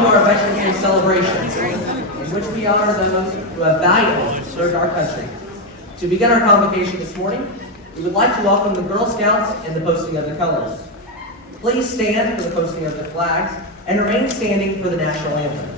to our Veterans Day celebrations, in which we honor those who have valiantly served our country. To begin our convocation this morning, we would like to welcome the Girl Scouts and the posting of the colors. Please stand for the posting of the flags and remain standing for the national anthem.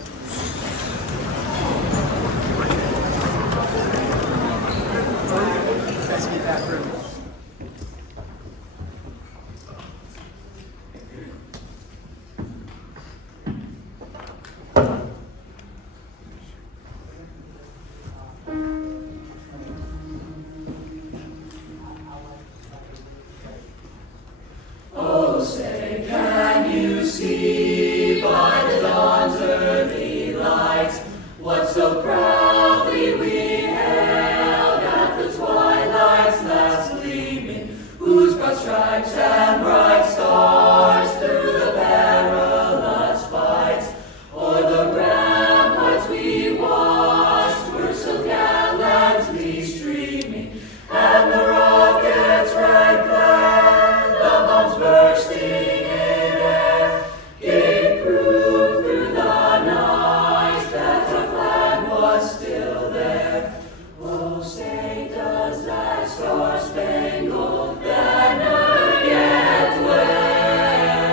Oh, say, can you see by the dawn's early light what so proudly we hailed at the twilight's last gleaming, whose broad stripes and bright stars through the perilous fights o'er the ramparts we watched were so gallantly streaming, and the rockets' red glare, the bombs bursting in air, gave proof through the night that our flag was still there. Oh, say, does that star-spangled banner yet wave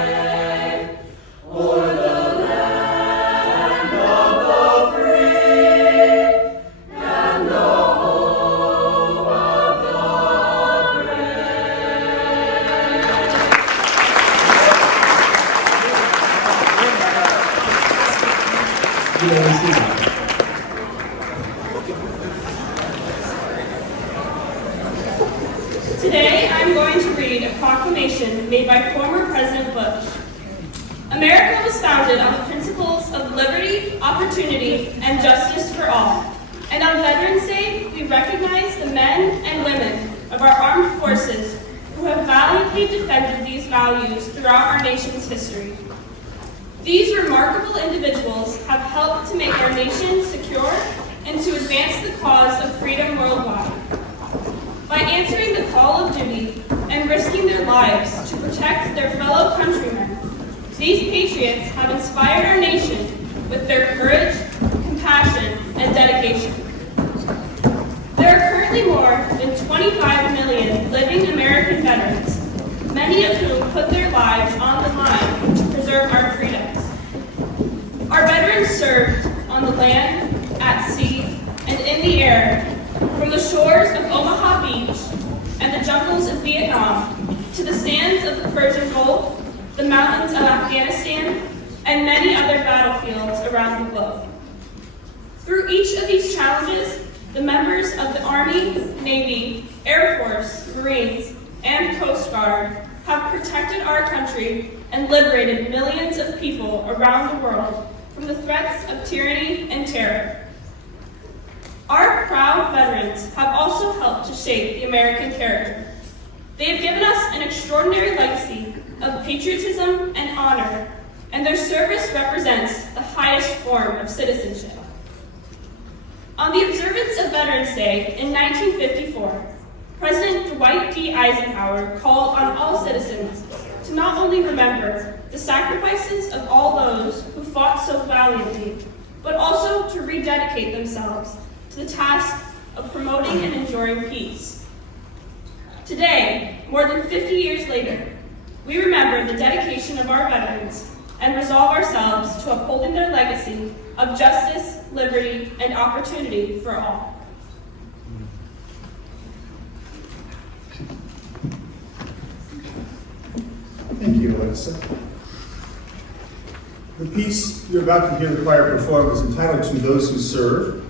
o'er the land of the free and the home of the You may be seated. Today, I'm going to read a proclamation made by former President Bush. America was founded on the principles of liberty, opportunity, and justice for all. And on Veterans Day, we recognize the men and women of our armed forces who have valiantly defended these values throughout our nation's history. These remarkable individuals have helped to make our nation secure and to advance the cause of freedom worldwide. By answering the call of duty and risking their lives to protect their fellow countrymen, these patriots have inspired our nation with their courage, compassion, and dedication. There are currently more than 25 million living American veterans, many of whom put their lives on the line to preserve our freedoms. Our veterans served on the land, at sea, and in the air, from the shores of Omaha Beach and the jungles of Vietnam to the sands of the Persian Gulf, the mountains of Afghanistan, and many other battlefields around the globe. Through each of these challenges, the members of the Army, Navy, Air Force, Marines, and Coast Guard have protected our country and liberated millions of people around the world from the threats of tyranny and terror. Our proud veterans have also helped to shape the American character. They have given us an extraordinary legacy of patriotism and honor, and their service represents the highest form of citizenship. On the observance of Veterans Day in 1954, President Dwight D. Eisenhower called on all citizens to not only remember the sacrifices of all those who fought so valiantly, but also to rededicate themselves to the task of promoting and enduring peace. Today, more than 50 years later, we remember the dedication of our veterans and resolve ourselves to upholding their legacy of justice, liberty, and opportunity for all. Thank you, Alexa. The piece you're about to hear the choir perform is entitled To Those Who Serve.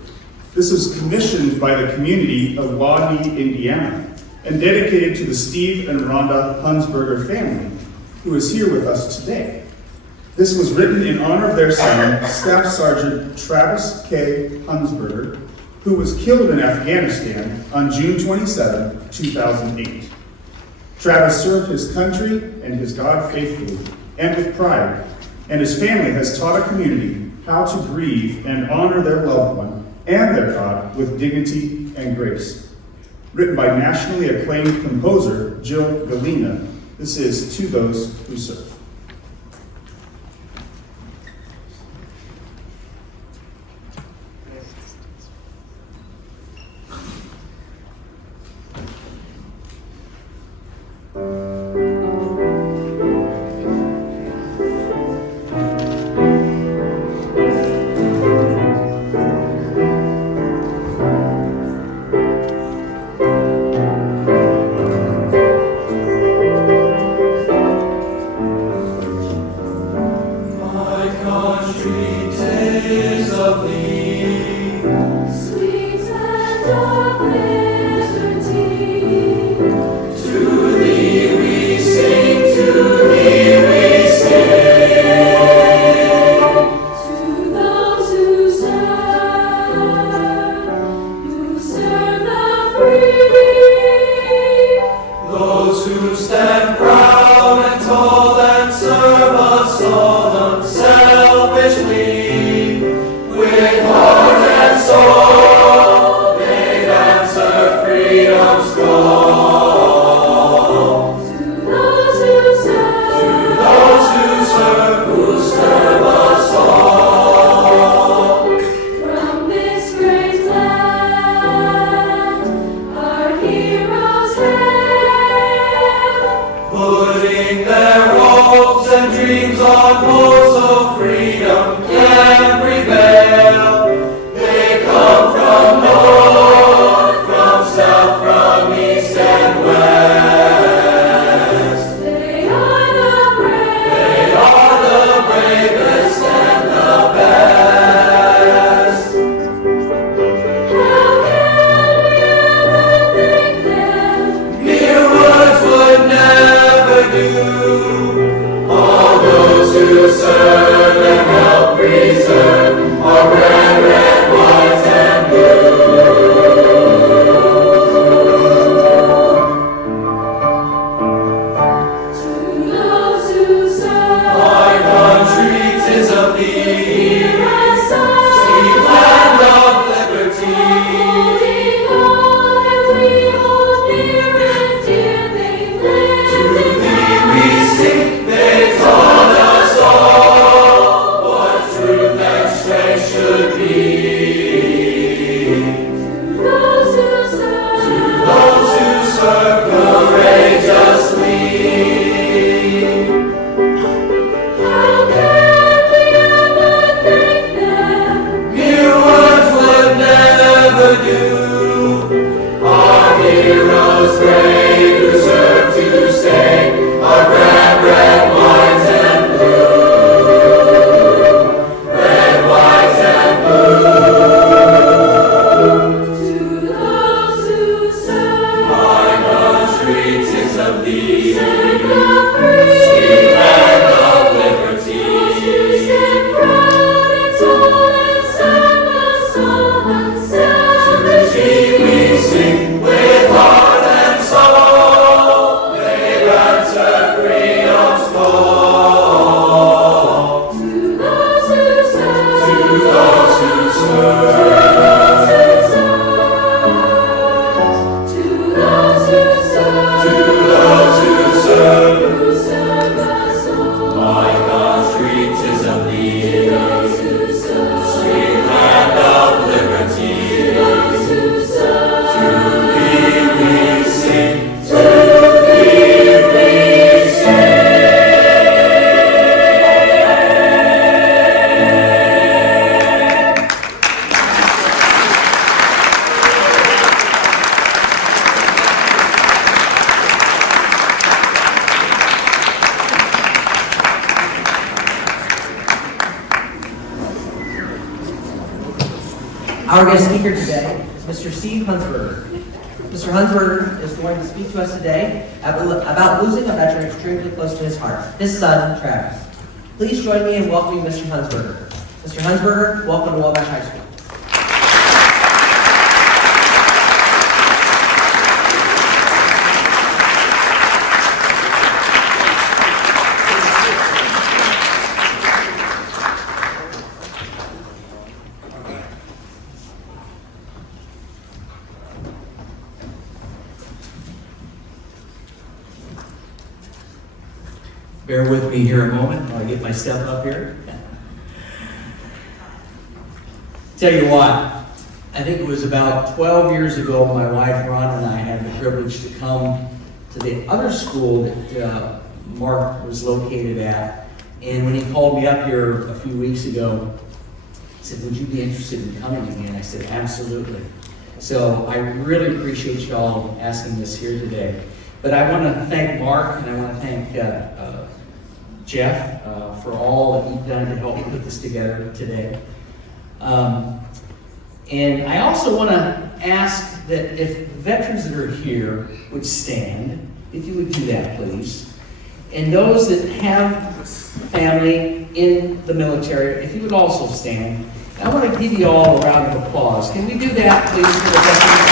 This is commissioned by the community of Wadney, Indiana, and dedicated to the Steve and Rhonda Hunsberger family, who is here with us today. This was written in honor of their son, Staff Sergeant Travis K. Hunsberger, who was killed in Afghanistan on June 27, 2008. Travis served his country and his God faithfully and with pride, and his family has taught a community how to grieve and honor their loved one and their God with dignity and grace. Written by nationally acclaimed composer Jill Galena, this is To Those Who Serve. country, 'tis of thee. Sweet land of liberty, To thee we sing, to thee we sing. to those who serve the free. Those who stand proud and tall and serve us all unselfishly, with heart and soul, they answer freedom's call. To those who Those who serve us all. from this great land, our heroes hail. Putting their hopes and dreams on hold so freedom can prevail. They come from north, from south, from east and west. They are the brave. They are the bravest and the best. How can we ever thank them? Mere words would never do. All those who serve and help preserve our red, red, white, and blue. To those who serve, My country, 'tis of thee. hear us Sweet song. land of liberty. Holding all that we hold near and dear, they To live in thee we sing, they taught us all what truth and strength should be. those who Those who serve courageously. How can we ever thank them? Mere words would never do. Our heroes brave who serve to save our red, red, white, and blue. Red, white, and To those who serve, my country, 'tis of thee. serve the free. Sweet land of liberty. Those who stand proud and tall and serve us all unselfishly. We sing with heart and soul. They answer freedom's call. To those who serve, To those who serve. to those who serve, To those who serve. who serve us all. My country, 'tis of thee. Those who serve, Sweet land of liberty. those who serve. To thee we sing. To thee we sing. Our guest speaker today is Mr. Steve Hunsberger. Mr. Hunsberger is going to speak to us today about losing a veteran extremely close to his heart, his son, Travis. Please join me in welcoming Mr. Hunsberger. Mr. Hunsberger, welcome to Wabash High School. Bear with me here a moment while I get my stuff up here. Tell you what, I think it was about 12 years ago, my wife Ron and I had the privilege to come to the other school that Mark was located at. And when he called me up here a few weeks ago, he said, "Would you be interested in coming again?" I said, "Absolutely." So I really appreciate y'all asking this here today. But I want to thank Mark and I want to thank Jeff, for all that you've done to help put this together today. And I also want to ask that if veterans that are here would stand, if you would do that, please. And those that have family in the military, if you would also stand. I want to give you all a round of applause. Can we do that, please, for the veterans?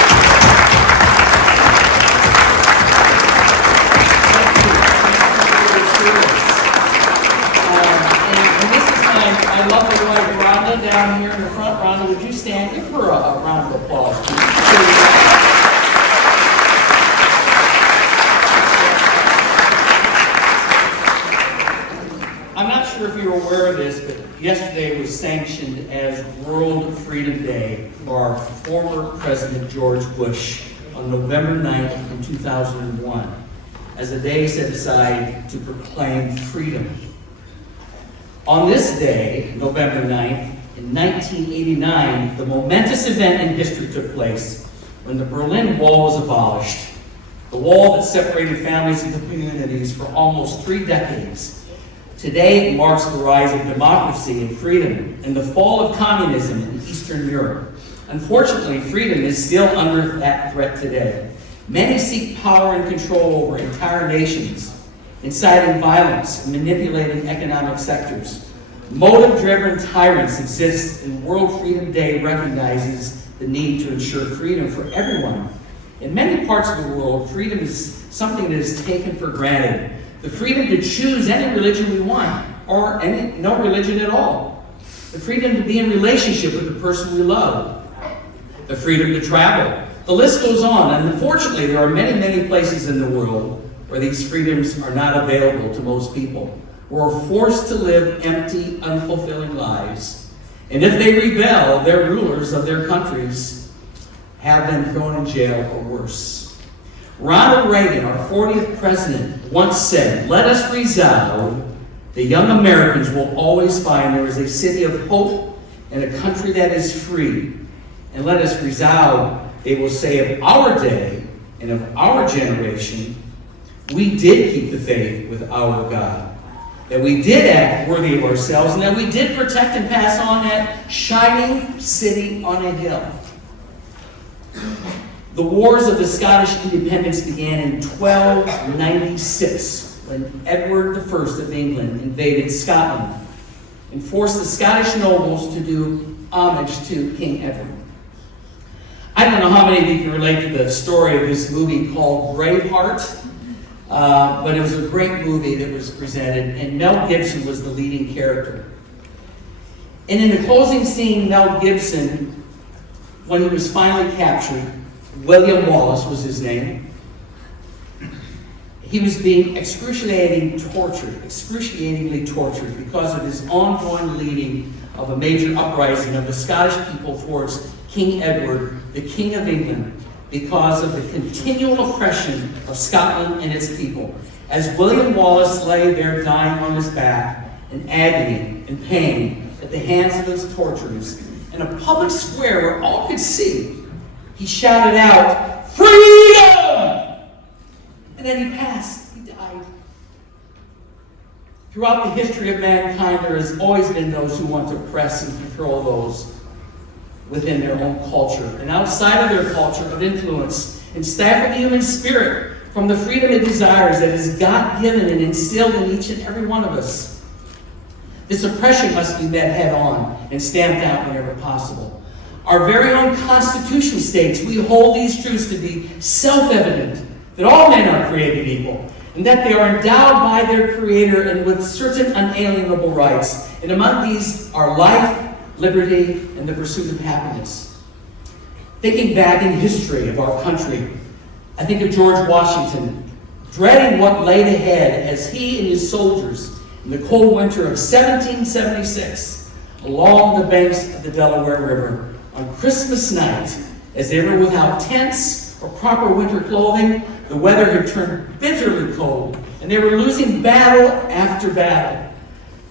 And this is I love the wife, Rhonda, down here in the front. Rhonda, would you stand? Give her a round of applause, please. I'm not sure if you're aware of this, but yesterday was sanctioned as World Freedom Day by our former President George Bush on November 9th in 2001 as a day set aside to proclaim freedom. On this day, November 9th, in 1989, the momentous event in history took place when the Berlin Wall was abolished, the wall that separated families and communities for almost 3 decades. Today marks the rise of democracy and freedom and the fall of communism in Eastern Europe. Unfortunately, freedom is still under that threat today. Many seek power and control over entire nations, inciting violence and manipulating economic sectors. Motive-driven tyrants exist, and World Freedom Day recognizes the need to ensure freedom for everyone. In many parts of the world, freedom is something that is taken for granted. The freedom to choose any religion we want, or no religion at all. The freedom to be in relationship with the person we love. The freedom to travel. The list goes on, and unfortunately there are many, many places in the world where these freedoms are not available to most people. We're forced to live empty, unfulfilling lives. And if they rebel, their rulers of their countries have them thrown in jail or worse. Ronald Reagan, our 40th president, once said, "Let us resolve that young Americans will always find there is a city of hope and a country that is free. And let us resolve they will say of our day and of our generation, we did keep the faith with our God. That we did act worthy of ourselves, and that we did protect and pass on that shining city on a hill." The wars of the Scottish independence began in 1296 when Edward I of England invaded Scotland and forced the Scottish nobles to do homage to King Edward. I don't know how many of you can relate to the story of this movie called Braveheart, but it was a great movie that was presented, and Mel Gibson was the leading character. And in the closing scene, Mel Gibson, when he was finally captured, William Wallace was his name. He was being excruciatingly tortured because of his ongoing leading of a major uprising of the Scottish people towards King Edward, the King of England, because of the continual oppression of Scotland and its people. As William Wallace lay there dying on his back in agony and pain at the hands of his torturers, in a public square where all could see, he shouted out, "Freedom!" And then he passed. He died. Throughout the history of mankind, there has always been those who want to oppress and control those within their own culture and outside of their culture of influence, and stifle the human spirit from the freedom it desires that is God-given and instilled in each and every one of us. This oppression must be met head-on and stamped out whenever possible. Our very own Constitution states we hold these truths to be self-evident, that all men are created equal, and that they are endowed by their Creator and with certain unalienable rights. And among these are life, liberty, and the pursuit of happiness. Thinking back in history of our country, I think of George Washington, dreading what lay ahead as he and his soldiers in the cold winter of 1776 along the banks of the Delaware River on Christmas night, as they were without tents or proper winter clothing. The weather had turned bitterly cold, and they were losing battle after battle.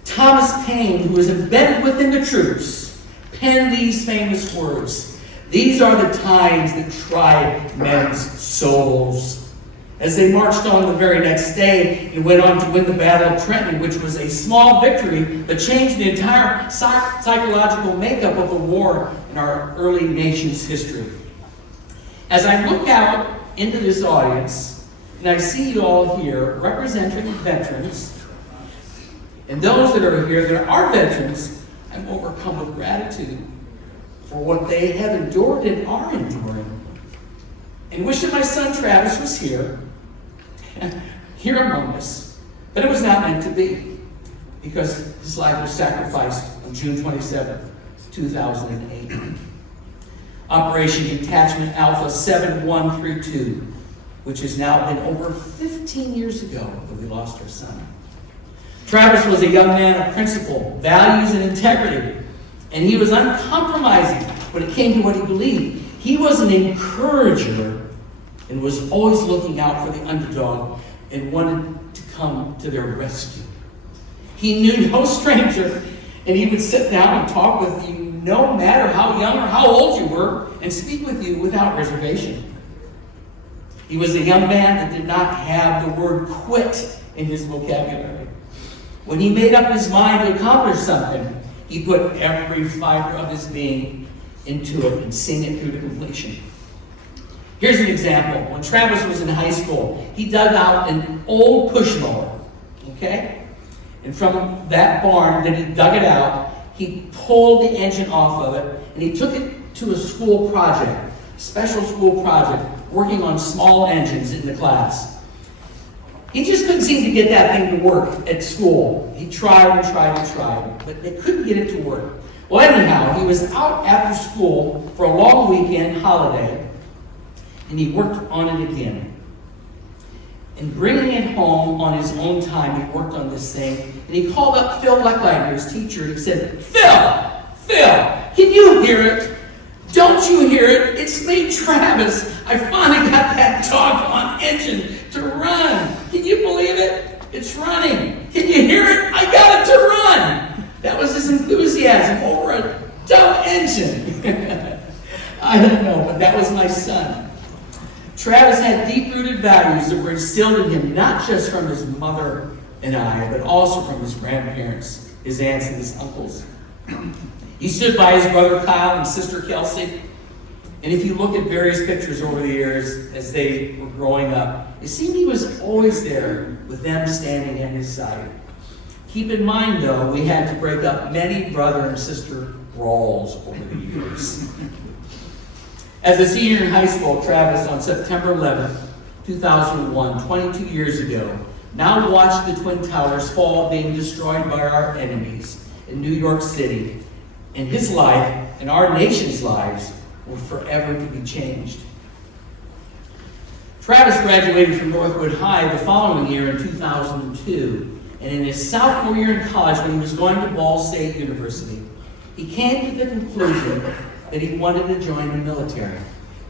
Thomas Paine, who was embedded within the troops, penned these famous words: "These are the times that try men's souls." As they marched on the very next day and went on to win the Battle of Trenton, which was a small victory but changed the entire psychological makeup of the war in our early nation's history. As I look out into this audience, and I see you all here representing veterans, and those that are here that are veterans, I'm overcome with gratitude for what they have endured and are enduring. And wish that my son Travis was here among us. But it was not meant to be, because his life was sacrificed on June 27, 2008. Operation Detachment Alpha 7132, which has now been over 15 years ago that we lost our son. Travis was a young man of principle, values, and integrity, and he was uncompromising when it came to what he believed. He was an encourager and was always looking out for the underdog and wanted to come to their rescue. He knew no stranger, and he would sit down and talk with you no matter how young or how old you were, and speak with you without reservation. He was a young man that did not have the word quit in his vocabulary. When he made up his mind to accomplish something, he put every fiber of his being into it and seen it through to completion. Here's an example. When Travis was in high school, he dug out an old push mower, okay? And from that barn, then he dug it out, he pulled the engine off of it, and he took it to a school project, special school project, working on small engines in the class. He just couldn't seem to get that thing to work at school. He tried and tried and tried, but they couldn't get it to work. Well, anyhow, he was out after school for a long weekend holiday, and he worked on it again. And bringing it home on his own time, he worked on this thing, and he called up Phil Lecklider, his teacher, and he said, Phil, can you hear it? Don't you hear it? It's me, Travis. I finally got that doggone engine to run. Can you believe it? It's running. Can you hear it? I got it to run. That was his enthusiasm over a dumb engine. I don't know, but that was my son. Travis had deep-rooted values that were instilled in him, not just from his mother and I, but also from his grandparents, his aunts, and his uncles. He stood by his brother Kyle and sister Kelsey. And if you look at various pictures over the years as they were growing up, it seemed he was always there with them standing at his side. Keep in mind, though, we had to break up many brother and sister roles over the years. As a senior in high school, Travis, on September 11, 2001, 22 years ago, now watched the Twin Towers fall, being destroyed by our enemies in New York City. And his life and our nation's lives were forever to be changed. Travis graduated from Northwood High the following year in 2002, and in his sophomore year in college, when he was going to Ball State University, he came to the conclusion that he wanted to join the military.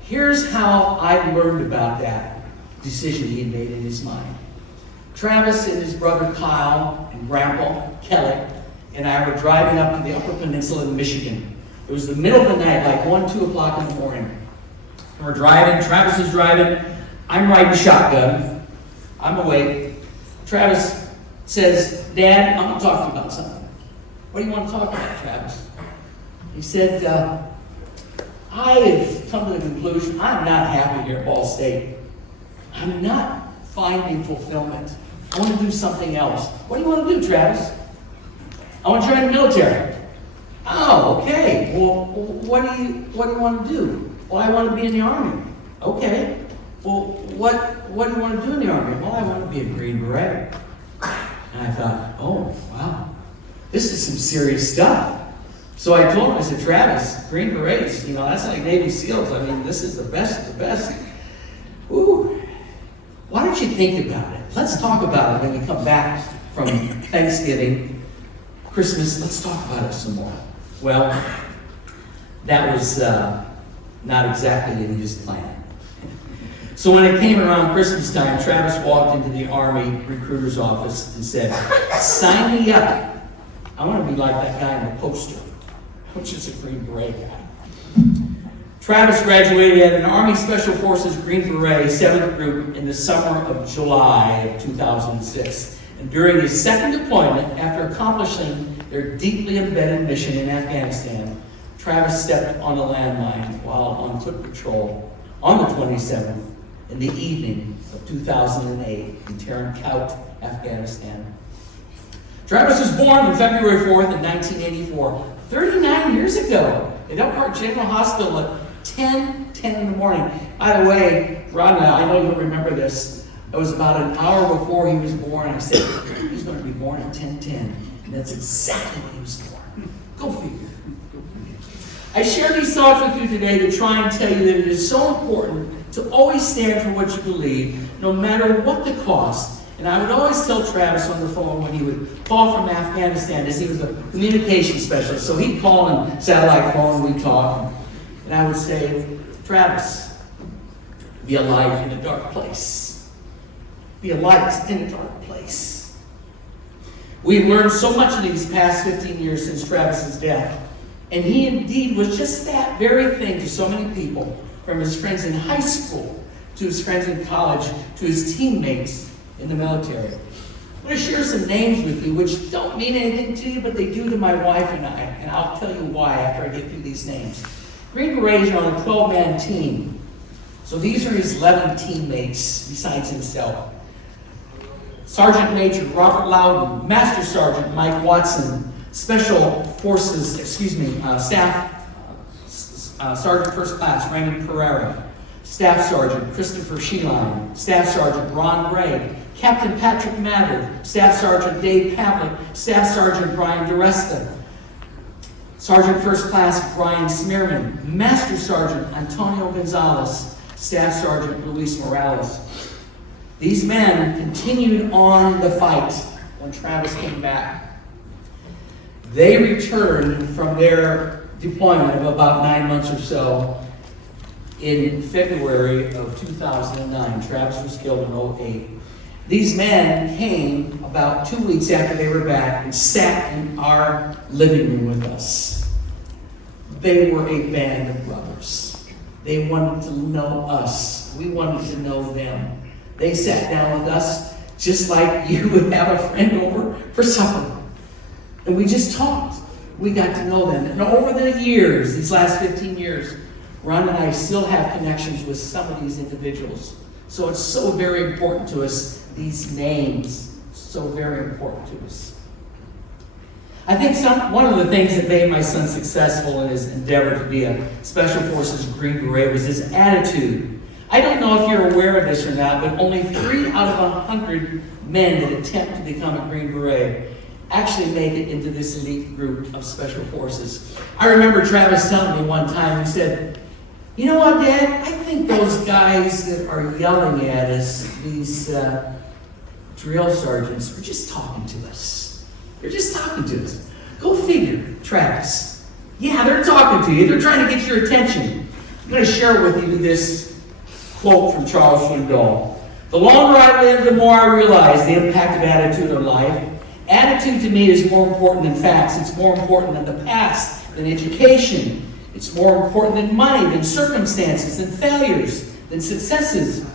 Here's how I learned about that decision he had made in his mind. Travis and his brother Kyle and Grandpa Kelly and I were driving up to the Upper Peninsula in Michigan. It was the middle of the night, like 1, 2 o'clock in the morning. And we're driving, Travis is driving, I'm riding shotgun, I'm awake. Travis says, Dad, I'm going to talk to you about something. What do you want to talk about, Travis? He said, I have come to the conclusion I'm not happy here at Ball State. I'm not finding fulfillment. I want to do something else. What do you want to do, Travis? I want to join the military. Oh, okay. Well, what do you want to do? Well, I want to be in the Army. Okay. Well, what do you want to do in the Army? Well, I want to be a Green Beret. And I thought, oh, wow. This is some serious stuff. So I told him, I said, Travis, Green Berets, that's like Navy SEALs. I mean, this is the best of the best. Ooh. Why don't you think about it? Let's talk about it when we come back from Thanksgiving, Christmas. Let's talk about it some more. Well, that was not exactly in his plan. So when it came around Christmas time, Travis walked into the Army recruiter's office and said, sign me up. I want to be like that guy in the poster, which is a Green Beret guy. Travis graduated at an Army Special Forces Green Beret 7th Group in the summer of July of 2006. And during his second deployment, after accomplishing their deeply embedded mission in Afghanistan, Travis stepped on a landmine while on foot patrol on the 27th in the evening of 2008 in Tarin Kowt, Afghanistan. Travis was born on February 4th in 1984, 39 years ago, at Elkhart General Hospital at 10 in the morning. By the way, Rhonda, I know you'll remember this. It was about an hour before he was born. I said, he's going to be born at 10:10. And that's exactly when he was born. Go figure. I share these thoughts with you today to try and tell you that it is so important to always stand for what you believe, no matter what the cost. And I would always tell Travis on the phone when he would call from Afghanistan, as he was a communication specialist. So he'd call on satellite phone, we'd talk. And I would say, Travis, be a light in a dark place. Be a light in a dark place. We've learned so much in these past 15 years since Travis's death. And he indeed was just that very thing to so many people, from his friends in high school, to his friends in college, to his teammates in the military. I'm going to share some names with you which don't mean anything to you, but they do to my wife and I, and I'll tell you why after I get through these names. Green Berets are on a 12-man team. So these are his 11 teammates besides himself. Sergeant Major Robert Loudon, Master Sergeant Mike Watson, Special Forces, Staff Sergeant First Class Raymond Pereira, Staff Sergeant Christopher Sheeline, Staff Sergeant Ron Gray, Captain Patrick Mather, Staff Sergeant Dave Pavlik, Staff Sergeant Brian DeResta, Sergeant First Class Brian Smearman, Master Sergeant Antonio Gonzalez, Staff Sergeant Luis Morales. These men continued on the fight when Travis came back. They returned from their deployment of about 9 months or so in February of 2009. Travis was killed in 2008. These men came about 2 weeks after they were back and sat in our living room with us. They were a band of brothers. They wanted to know us. We wanted to know them. They sat down with us just like you would have a friend over for supper. And we just talked. We got to know them. And over the years, these last 15 years, Ron and I still have connections with some of these individuals. So it's so very important to us, these names, so very important to us. I think one of the things that made my son successful in his endeavor to be a Special Forces Green Beret was his attitude. I don't know if you're aware of this or not, but only 3 out of 100 men that attempt to become a Green Beret actually make it into this elite group of Special Forces. I remember Travis telling me one time, he said, "You know what, Dad? I think those guys that are yelling at us, these drill sergeants, are just talking to us. They're just talking to us." Go figure, Travis. Yeah, they're talking to you. They're trying to get your attention. I'm going to share with you this quote from Charles Swindoll. "The longer I live, the more I realize the impact of attitude on life. Attitude to me is more important than facts. It's more important than the past, than education. It's more important than money, than circumstances, than failures, than successes.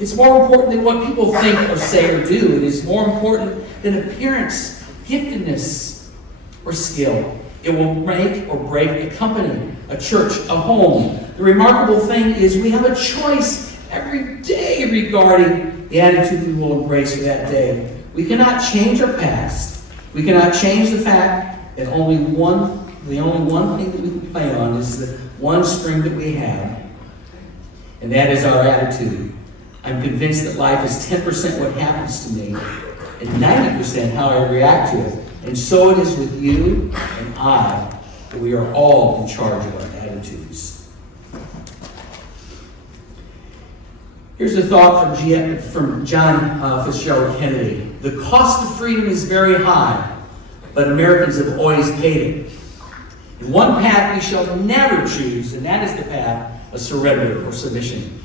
It's more important than what people think or say or do. It is more important than appearance, giftedness, or skill. It will make or break a company, a church, a home. The remarkable thing is we have a choice every day regarding the attitude we will embrace for that day. We cannot change our past. We cannot change the fact that the only one thing that we can play on is the one string that we have, and that is our attitude. I'm convinced that life is 10% what happens to me and 90% how I react to it. And so it is with you and I, that we are all in charge of our attitudes. Here's a thought from John Fitzgerald Kennedy. "The cost of freedom is very high, but Americans have always paid it. And one path we shall never choose, and that is the path of surrender or submission."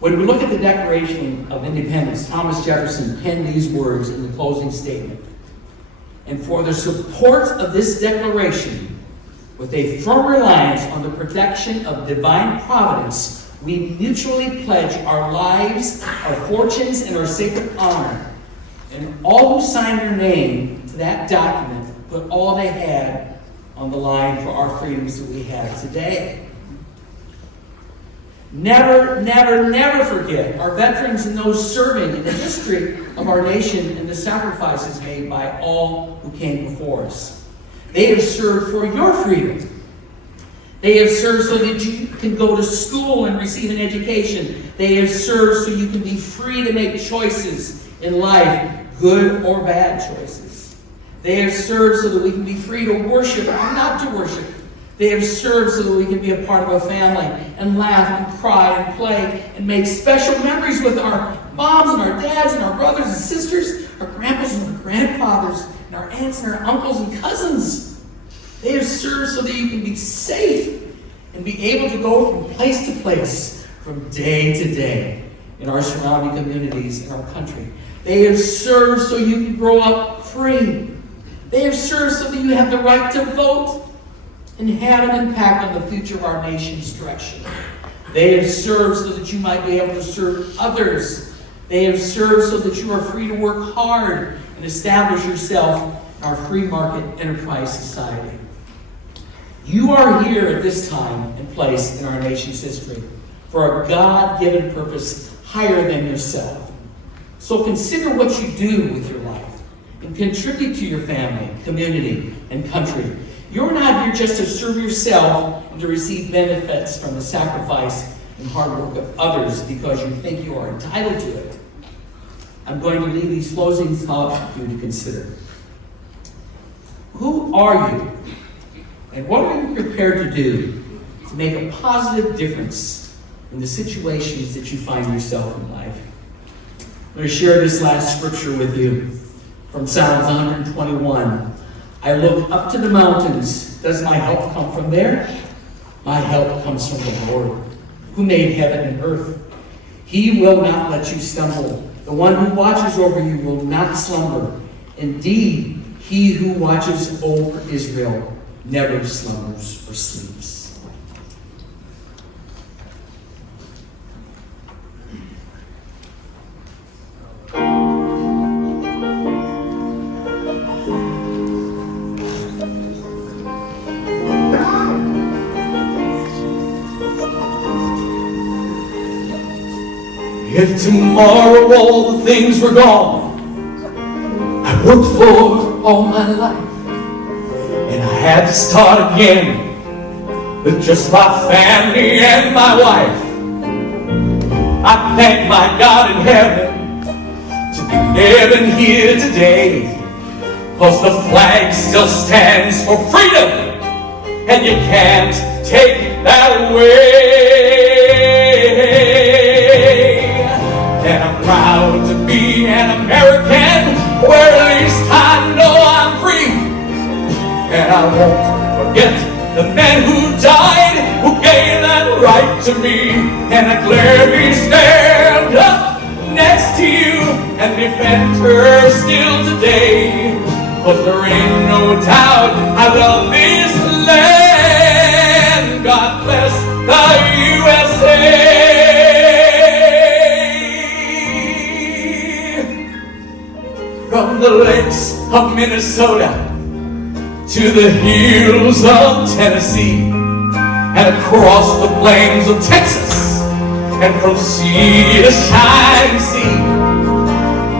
When we look at the Declaration of Independence, Thomas Jefferson penned these words in the closing statement: "And for the support of this declaration, With a firm reliance on the protection of divine providence, we mutually pledge our lives, our fortunes, and our sacred honor. And all who signed their name to that document put all they had on the line for our freedoms that we have today. Never, never, never forget our veterans and those serving in the history of our nation and the sacrifices made by all who came before us. They have served for your freedom. They have served so that you can go to school and receive an education. They have served so you can be free to make choices in life, good or bad choices. They have served so that we can be free to worship or not to worship. They have served so that we can be a part of a family and laugh and cry and play and make special memories with our moms and our dads and our brothers and sisters, our grandpas and our grandfathers, and our aunts and our uncles and cousins. They have served so that you can be safe and be able to go from place to place, from day to day in our surrounding communities in our country. They have served so you can grow up free. They have served so that you have the right to vote and have an impact on the future of our nation's direction. They have served so that you might be able to serve others. They have served so that you are free to work hard and establish yourself in our free market enterprise society. You are here at this time and place in our nation's history for a God-given purpose higher than yourself. So consider what you do with your life and contribute to your family, community, and country. You're not here just to serve yourself and to receive benefits from the sacrifice and hard work of others because you think you are entitled to it. I'm going to leave these closing thoughts for you to consider. Who are you? And what are you prepared to do to make a positive difference in the situations that you find yourself in life? I'm going to share this last scripture with you from Psalms 121. I look up to the mountains. Does my help come from there? My help comes from the Lord, who made heaven and earth. He will not let you stumble. The one who watches over you will not slumber. Indeed, he who watches over Israel never slumbers or sleeps. If tomorrow all the things were gone I worked for all my life, and I had to start again with just my family and my wife, I thank my God in heaven to be living here today, 'cause the flag still stands for freedom, and you can't take that away. And I'm proud to be an American, where at least I know I'm free. And I won't forget the men who died, who gave that right to me. And I gladly stand up next to you and defend her still today. 'Cause there ain't no doubt I love this land. God bless the USA. From the lakes of Minnesota to the hills of Tennessee, and across the plains of Texas, and from sea to shining sea,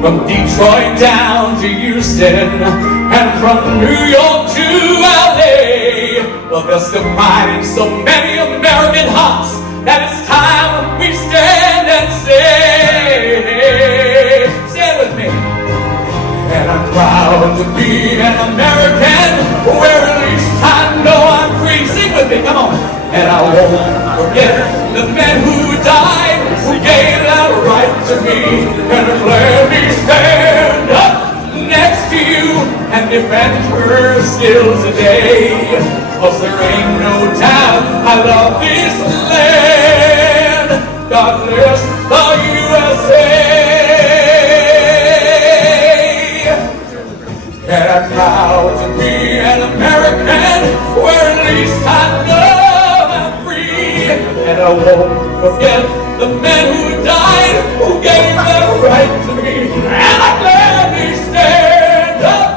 from Detroit down to Houston, and from New York to LA. But there's still pride in so many American hearts that it's time we stand and say, stand with me. And I'm proud to be an American, where at least I know I'm free. Sing with me, come on. And I won't forget the men who died, who gave that right to me. And let me stand up next to you and defend her still today. 'Cause there ain't no doubt I love this land. God bless the USA. And I'm proud to be an American, where at least peace and love and freedom. And I won't forget the men who died, who gave their right to me. And I gladly stand up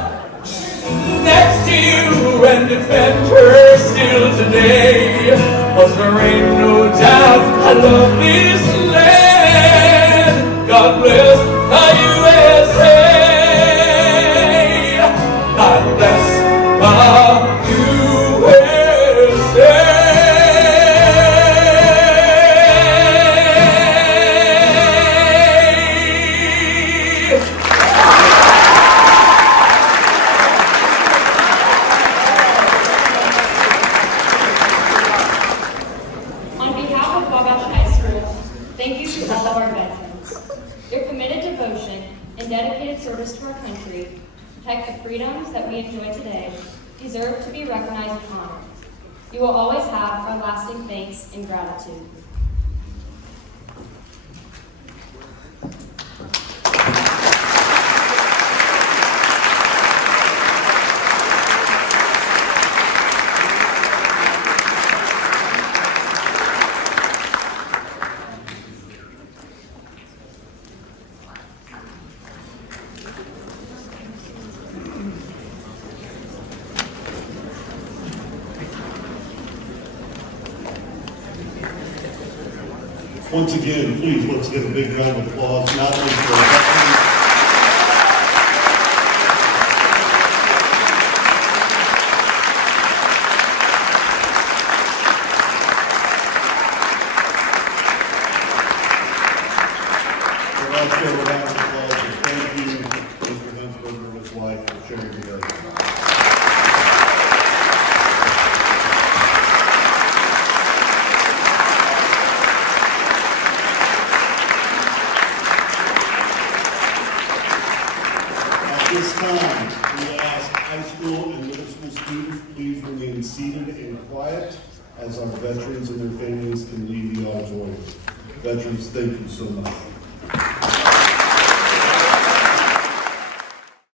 next to you and defend her still today. 'Cause there ain't no doubt I love this land. God bless the USA. God bless the USA. On behalf of Wabash High School, thank you to all of our veterans. Your committed devotion and dedicated service to our country, protect the freedoms that we enjoy today, deserve to be recognized and honored. You will always have our lasting thanks and gratitude. Once again, please, let's give a big round of applause, not only for our veterans, but also a round of applause and thank you, Mr. Huntsberger and his wife, for sharing today. At this time, we ask high school and middle school students, please remain seated and quiet as our veterans and their families can leave the auditorium. Veterans, thank you so much.